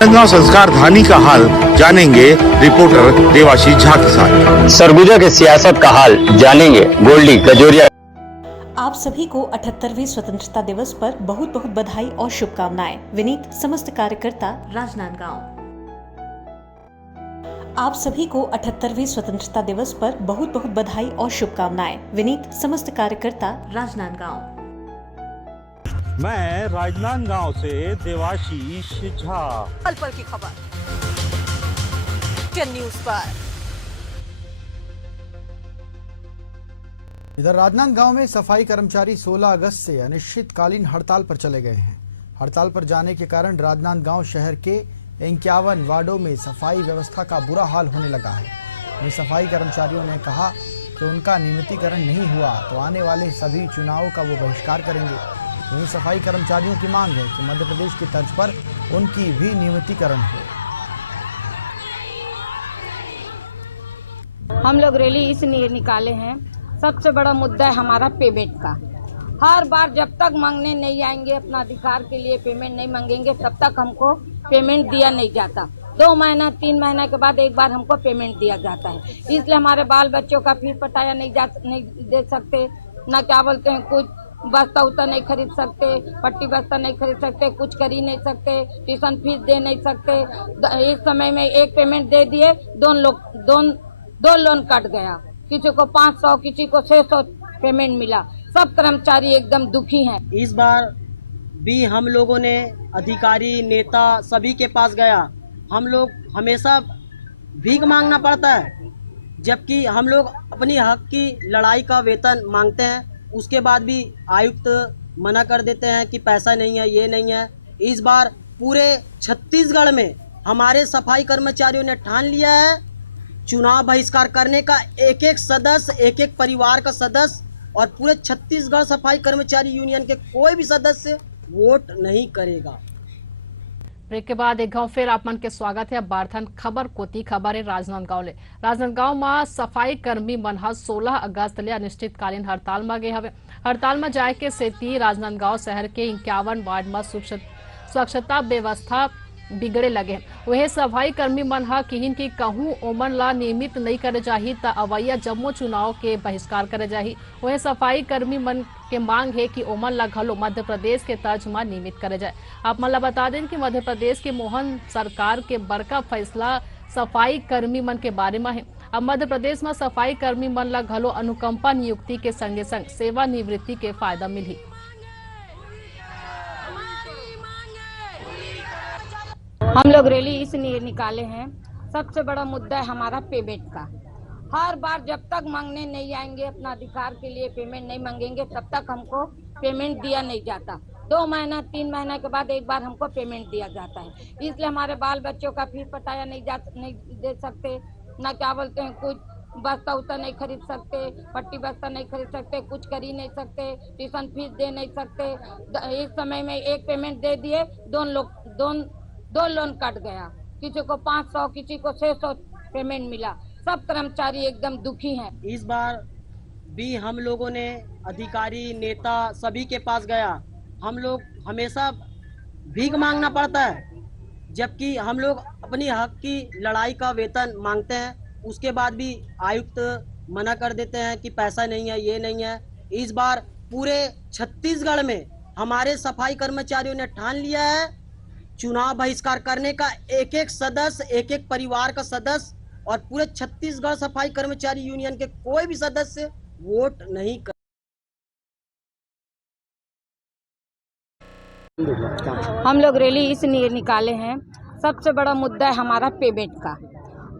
राजनांदगांव संस्कार धानी का हाल जानेंगे रिपोर्टर देवाशीष झा के साथ। सरगुजा के सियासत का हाल जानेंगे गोल्डी गजोरिया। आप सभी को 78वें स्वतंत्रता दिवस पर बहुत बहुत बधाई और शुभकामनाएं। विनीत समस्त कार्यकर्ता राजनांदगांव। आप सभी को 78वें स्वतंत्रता दिवस पर बहुत बहुत बधाई और शुभकामनाएं। विनीत समस्त कार्यकर्ता राजनांदगांव। मैं राजनांदगांव से देवाशीष झा। पल पल की खबर 10 न्यूज़ पर। इधर राजनांदगांव में सफाई कर्मचारी 16 अगस्त से अनिश्चितकालीन हड़ताल पर चले गए हैं। हड़ताल पर जाने के कारण राजनांदगांव शहर के 51 वार्डों में सफाई व्यवस्था का बुरा हाल होने लगा है। वहीं सफाई कर्मचारियों ने कहा कि उनका नियमितीकरण नहीं हुआ तो आने वाले सभी चुनावों का वो बहिष्कार करेंगे। वहीं सफाई कर्मचारियों की मांग है कि मध्य प्रदेश की तर्ज पर उनकी भी नियमितीकरण हो। हम लोग रैली इसलिए निकाले हैं, सबसे बड़ा मुद्दा है हमारा पेमेंट का। हर बार जब तक मांगने नहीं आएंगे, अपना अधिकार के लिए पेमेंट नहीं मांगेंगे, तब तक हमको पेमेंट दिया नहीं जाता। 2 महीना 3 महीना के बाद एक बार हमको पेमेंट दिया जाता है। इसलिए हमारे बाल बच्चों का फीस पटाया नहीं दे सकते, ना क्या बोलते हैं, कुछ बस्ता उस्ता नहीं खरीद सकते, पट्टी बस्ता नहीं खरीद सकते, कुछ कर ही नहीं सकते, ट्यूशन फीस दे नहीं सकते। इस समय में एक पेमेंट दे दिए, दो लोन कट गया, किसी को 500 किसी को 600 पेमेंट मिला। सब कर्मचारी एकदम दुखी हैं। इस बार भी हम लोगों ने अधिकारी नेता सभी के पास गया। हम लोग हमेशा भीख मांगना पड़ता है, जबकि हम लोग अपनी हक की लड़ाई का वेतन मांगते हैं। उसके बाद भी आयुक्त मना कर देते हैं कि पैसा नहीं है, ये नहीं है। इस बार पूरे छत्तीसगढ़ में हमारे सफाई कर्मचारियों ने ठान लिया है चुनाव बहिष्कार करने का। एक एक सदस्य, एक एक परिवार का सदस्य और पूरे छत्तीसगढ़ सफाई कर्मचारी यूनियन के कोई भी सदस्य वोट नहीं करेगा। ब्रेक के बाद एक गांव फिर आप मन के स्वागत है। बारथन खबर कोती खबर है राजनांदगांव ले। राजनांदगांव में सफाई कर्मी मन 16 अगस्त ले अनिश्चितकालीन हड़ताल में गए हवे। हड़ताल में जाए के सेती राजनांदगांव शहर के 51 वार्ड में स्वच्छता व्यवस्था बिगड़े लगे। वह सफाई कर्मी मन किहिन की कहूं ओमन ला नियमित नहीं करे जाही त अवैया जम्मो चुनाव के बहिष्कार करे जाही। वह सफाई कर्मी मन के मांग है कि ओमन ला घलो मध्य प्रदेश के तर्ज में नियमित करे जाए। आप मन ला बता दें कि मध्य प्रदेश के मोहन सरकार के बड़का फैसला सफाई कर्मी मन के बारे में है। अब मध्य प्रदेश में सफाई कर्मी मन ला घलो अनुकंपा नियुक्ति के संगे संग सेवानिवृत्ति के फायदा मिली। हम लोग रैली इसलिए निकाले हैं, सबसे बड़ा मुद्दा है हमारा पेमेंट का। हर बार जब तक मांगने नहीं आएंगे, अपना अधिकार के लिए पेमेंट नहीं मांगेंगे, तब तक हमको पेमेंट दिया नहीं जाता। 2 महीना 3 महीना के बाद एक बार हमको पेमेंट दिया जाता है। इसलिए हमारे बाल बच्चों का फीस पटाया नहीं दे सकते, ना क्या बोलते हैं, कुछ बस्ता उस्ता नहीं खरीद सकते, पट्टी बस्ता नहीं खरीद सकते, कुछ कर ही नहीं सकते, ट्यूशन फीस दे नहीं सकते। इस समय में एक पेमेंट दे दिए, दो लोन कट गया, किसी को 500 किसी को 600 पेमेंट मिला। सब कर्मचारी एकदम दुखी हैं। इस बार भी हम लोगों ने अधिकारी नेता सभी के पास गया। हम लोग हमेशा भीख मांगना पड़ता है, जबकि हम लोग अपनी हक की लड़ाई का वेतन मांगते हैं। उसके बाद भी आयुक्त मना कर देते हैं कि पैसा नहीं है, ये नहीं है। इस बार पूरे छत्तीसगढ़ में हमारे सफाई कर्मचारियों ने ठान लिया है चुनाव बहिष्कार करने का। एक एक सदस्य, एक एक परिवार का सदस्य और पूरे छत्तीसगढ़ सफाई कर्मचारी यूनियन के कोई भी सदस्य वोट नहीं कर। हम लोग रैली इसलिए निकाले हैं, सबसे बड़ा मुद्दा है हमारा पेमेंट का।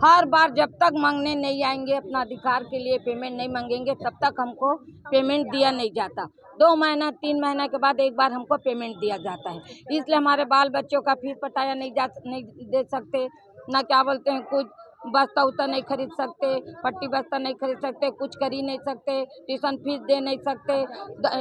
हर बार जब तक मांगने नहीं आएंगे, अपना अधिकार के लिए पेमेंट नहीं मांगेंगे, तब तक हमको पेमेंट दिया नहीं जाता। 2 महीना 3 महीना के बाद एक बार हमको पेमेंट दिया जाता है। इसलिए हमारे बाल बच्चों का फीस पटाया नहीं दे सकते, ना क्या बोलते हैं, कुछ बस्ता उस्ता नहीं खरीद सकते, पट्टी बस्ता नहीं खरीद सकते, कुछ कर ही नहीं सकते, ट्यूशन फीस दे नहीं सकते।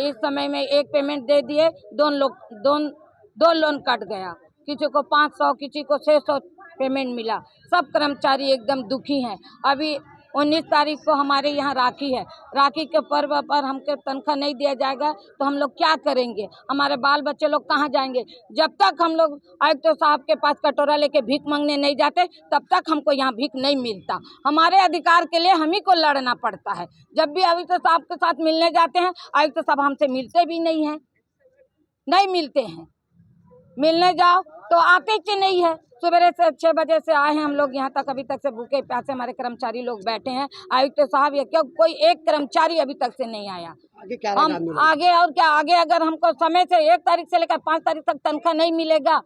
इस समय में एक पेमेंट दे दिए, दो लोन कट गया, किसी को 500 किसी को 600 पेमेंट मिला। सब कर्मचारी एकदम दुखी हैं। अभी 19 तारीख को हमारे यहाँ राखी है। राखी के पर्व पर हमको तनख्वाह नहीं दिया जाएगा तो हम लोग क्या करेंगे? हमारे बाल बच्चे लोग कहाँ जाएंगे? जब तक हम लोग आयुक्त साहब के पास कटोरा लेके भीख मांगने नहीं जाते तब तक हमको यहाँ भीख नहीं मिलता। हमारे अधिकार के लिए हम ही को लड़ना पड़ता है। जब भी आयुक्त साहब के साथ मिलने जाते हैं आयुक्त साहब हमसे मिलते भी नहीं हैं, नहीं मिलते हैं। मिलने जाओ तो आते ही नहीं है। सवेरे से 6 बजे से आए हैं हम लोग यहाँ तक, अभी तक से भूखे प्यासे हमारे कर्मचारी लोग बैठे हैं। आयुक्त साहब या क्यों कोई एक कर्मचारी अभी तक से नहीं आया। आगे क्या हम आगे और क्या आगे, अगर हमको समय से 1 तारीख से लेकर 5 तारीख तक तनख्वाह नहीं मिलेगा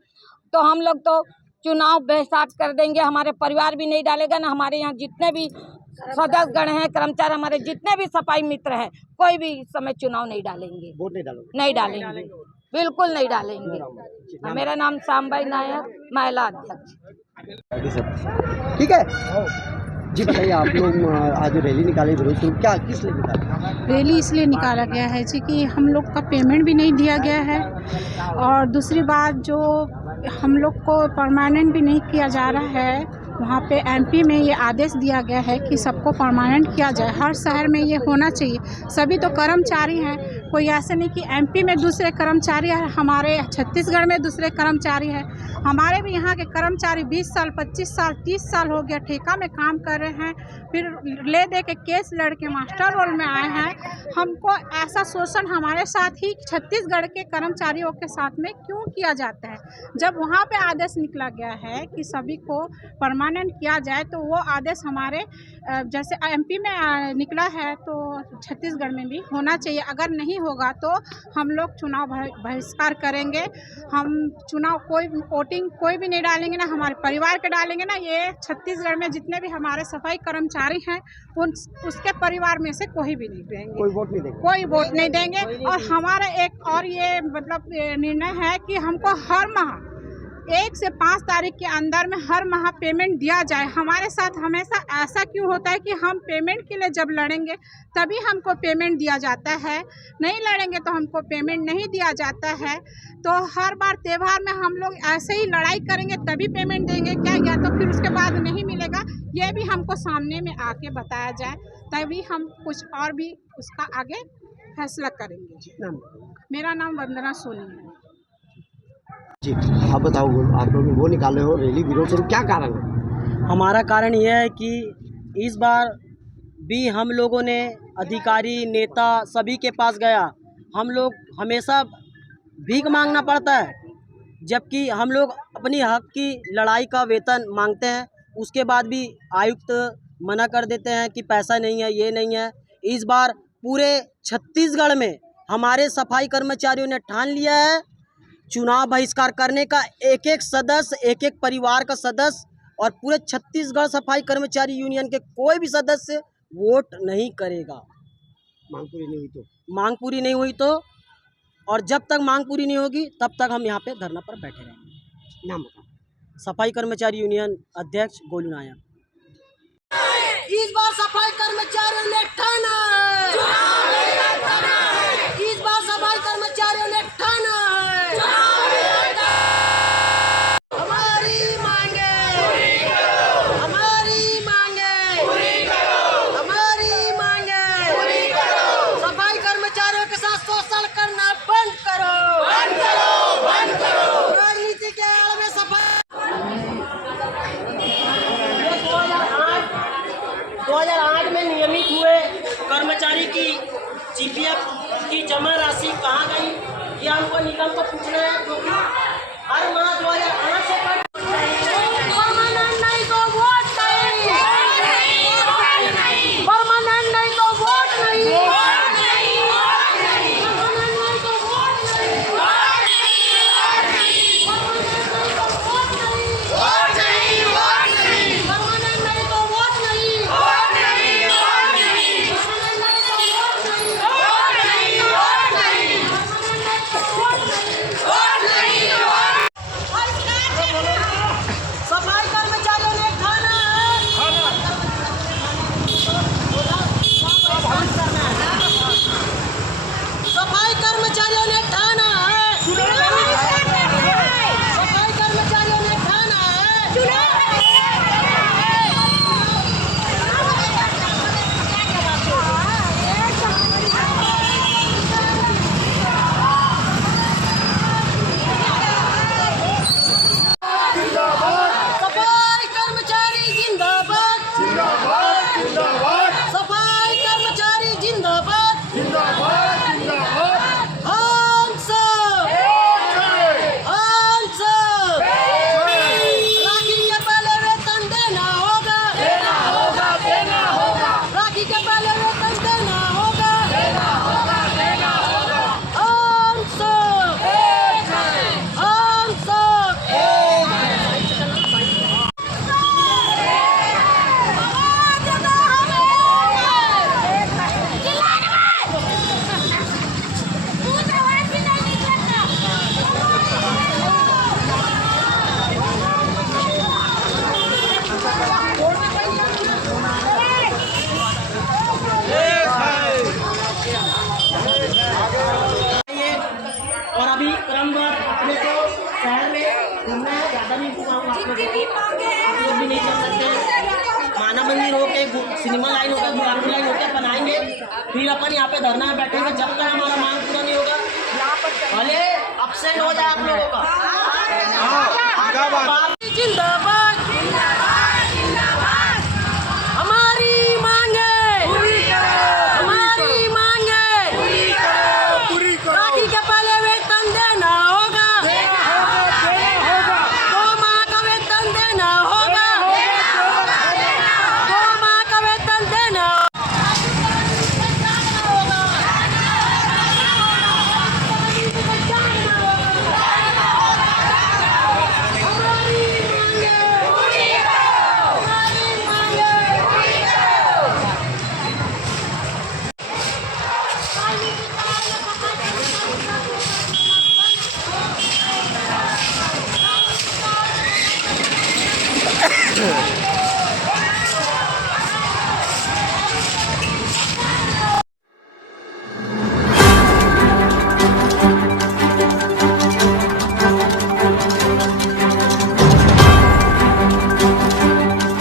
तो हम लोग तो चुनाव बहिष्कार कर देंगे। हमारे परिवार भी नहीं डालेगा ना, हमारे यहाँ जितने भी सदस्यगण हैं, कर्मचारी, हमारे जितने भी सफाई मित्र हैं, कोई भी इस समय चुनाव नहीं डालेंगे। वोट नहीं डालोगे? नहीं डालेंगे, बिल्कुल नहीं डालेंगे। मेरा नाम शामबाई नायक, महिला अध्यक्ष। ठीक है जी, बताइए आप लोग आज रैली निकाले विरोध तो क्या किस लिए निकाले? रैली इसलिए निकाला गया है जी कि हम लोग का पेमेंट भी नहीं दिया गया है और दूसरी बात जो हम लोग को परमानेंट भी नहीं किया जा रहा है। वहाँ पे एमपी में ये आदेश दिया गया है कि सबको परमानेंट किया जाए, हर शहर में ये होना चाहिए। सभी तो कर्मचारी हैं, कोई ऐसे नहीं कि एमपी में दूसरे कर्मचारी है, हमारे छत्तीसगढ़ में दूसरे कर्मचारी है। हमारे भी यहाँ के कर्मचारी 20 साल 25 साल 30 साल हो गया ठेका में काम कर रहे हैं, फिर ले दे के केस लड़ के मास्टर रोल में आए हैं। हमको ऐसा शोषण हमारे साथ ही छत्तीसगढ़ के कर्मचारियों के साथ में क्यों किया जाता है? जब वहाँ पे आदेश निकला गया है कि सभी को परमानेंट किया जाए तो वो आदेश हमारे जैसे एमपी में निकला है तो छत्तीसगढ़ में भी होना चाहिए। अगर नहीं होगा तो हम लोग चुनाव बहिष्कार करेंगे। हम चुनाव वोटिंग कोई भी नहीं डालेंगे ना, हमारे परिवार के डालेंगे ना। ये छत्तीसगढ़ में जितने भी हमारे सफाई कर्मचारी हैं उसके परिवार में से कोई भी नहीं देंगे, कोई वोट नहीं देंगे, कोई वोट नहीं देंगे। और हमारा एक और ये मतलब निर्णय है कि हमको हर माह 1 से 5 तारीख के अंदर में हर माह पेमेंट दिया जाए। हमारे साथ हमेशा ऐसा क्यों होता है कि हम पेमेंट के लिए जब लड़ेंगे तभी हमको पेमेंट दिया जाता है, नहीं लड़ेंगे तो हमको पेमेंट नहीं दिया जाता है। तो हर बार त्यौहार में हम लोग ऐसे ही लड़ाई करेंगे तभी पेमेंट देंगे क्या, या तो फिर उसके बाद नहीं मिलेगा? ये भी हमको सामने में आके बताया जाए, तभी हम कुछ और भी उसका आगे फैसला करेंगे। मेरा नाम वंदना सोनी है जी। आप बताओ, आप लोग वो निकाले हो रैली विरोध तो क्या कारण है? हमारा कारण यह है कि इस बार भी हम लोगों ने अधिकारी नेता सभी के पास गया, हम लोग हमेशा भीख मांगना पड़ता है, जबकि हम लोग अपनी हक की लड़ाई का वेतन मांगते हैं, उसके बाद भी आयुक्त मना कर देते हैं कि पैसा नहीं है, ये नहीं है। इस बार पूरे छत्तीसगढ़ में हमारे सफाई कर्मचारियों ने ठान लिया है चुनाव बहिष्कार करने का। एक एक सदस्य, एक एक परिवार का सदस्य और पूरे छत्तीसगढ़ सफाई कर्मचारी यूनियन के कोई भी सदस्य वोट नहीं करेगा। मांग पूरी नहीं हुई तो? मांग पूरी नहीं हुई तो, और जब तक मांग पूरी नहीं होगी तब तक हम यहाँ पे धरना पर बैठे रहेंगे। नाम बताओ। सफाई कर्मचारी यूनियन अध्यक्ष गोलू नायक। इस बार सफाई कर्मचारियों ने ठाना है, इस बार सफाई कर्मचारियों ने ठाना है, हमारी मांगे, हमारी मांगे, हमारी मांगे, सफाई कर्मचारियों के साथ शोषण करना बंद करो, बंद करो, बंद करो। राजनीति के आड़ में सफाई 2008 में नियमित हुए कर्मचारी की जीपीएफ की जमा राशि कहाँ गई, ये हमको निगम को पूछना है, क्योंकि हर माह 2008 से परमानेंट नहीं तो वोट नहीं, परमानेंट नहीं तो वोट नहीं, परमानेंट नहीं तो वोट नहीं, परमानेंट नहीं तो वोट नहीं, परमानेंट नहीं तो वोट नहीं। वोट नहीं, वोट नहीं, वोट नहीं, वोट नहीं, वोट नहीं, वोट नहीं, वोट नहीं, सिनेमा लाइन होगा, गुलाबी लाइन होकर अपन आएंगे, फिर अपन यहाँ पे धरना में बैठेंगे जब तक हमारा मांग पूरा नहीं होगा। भले अपसेंट हो जाए आप लोगों का। जिंदाबाद हमारी मांगे, हमारी मांगे राखी के पहले वेतन देना होगा, 2 माह का वेतन देना होगा, 2 माह का वेतन देना।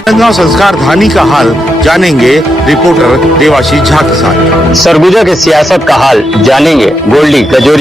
राजनांदगांव संस्कार धानी का हाल जानेंगे रिपोर्टर देवाशीष झा के साथ। सरगुजा के सियासत का हाल जानेंगे गोल्डी कजोरी।